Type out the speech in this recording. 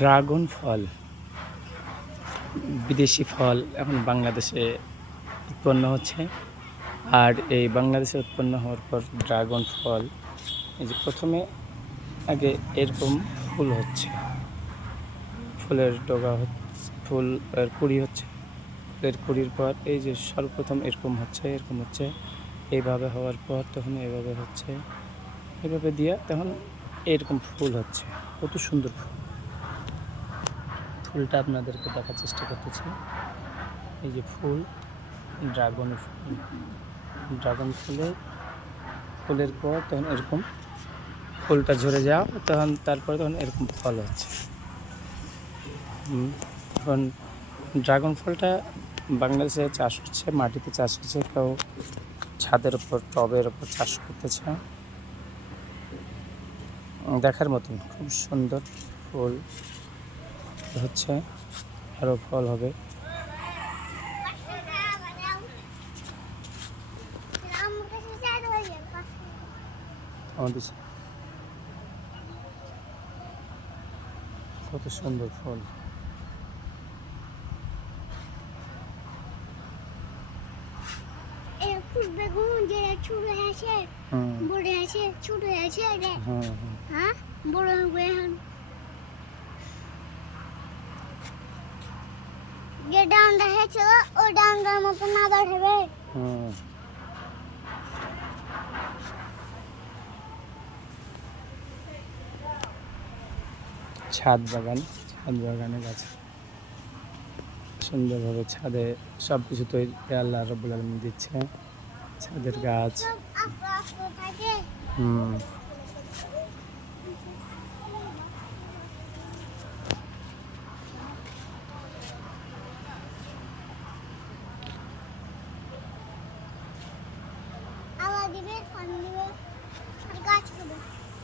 Dragon ফল বিদেশি ফল এখন বাংলাদেশে উৎপন্ন হচ্ছে। আর এই বাংলাদেশে উৎপন্ন হওয়ার পর ড্রাগন ফল এই যে প্রথমে আগে এরকম ফুল হচ্ছে, ফুলের ডগা হচ্ছে, ফুলের কুড়ি হচ্ছে, ফুলের কুড়ির পর এই যে সর্বপ্রথম এরকম হচ্ছে, এইভাবে হওয়ার পর তখন এইভাবে হচ্ছে, এইভাবে দিয়ে তখন এরকম ফুল হচ্ছে। কত সুন্দর ফুলটা আপনাদেরকে দেখার চেষ্টা করতেছি। এই যে ফুল, ড্রাগন ফুল, ড্রাগন ফুলের পর তখন এরকম ফুলটা ঝরে যাওয়া, তারপরে তখন এরকম ফল হচ্ছে। এখন ড্রাগন ফলটা বাংলাদেশে চাষ হচ্ছে, মাটিতে চাষ হচ্ছে, কেউ ছাদের ওপর টবের ওপর চাষ করতেছে। দেখার মতন খুব সুন্দর ফুল হচ্ছে, আরও ফল হবে। কত সুন্দর ফুল। বেগুন যে ছোট আছে, বড় আছে, ছোট আছে, হ্যাঁ বড় হয়ে এখন যে ডান্ডা আছে ওই ডান্ডার মতো না দাঁড়াবে। ছাদ বাগানে গাছ সুন্দরভাবে ছাদে সব কিছু তৈরি আল্লাহ রাব্বুল আলামিন দিচ্ছে। ছাদের গাছ আল্লাহ দিবে, পানি দিবে, আর গাছ হবে।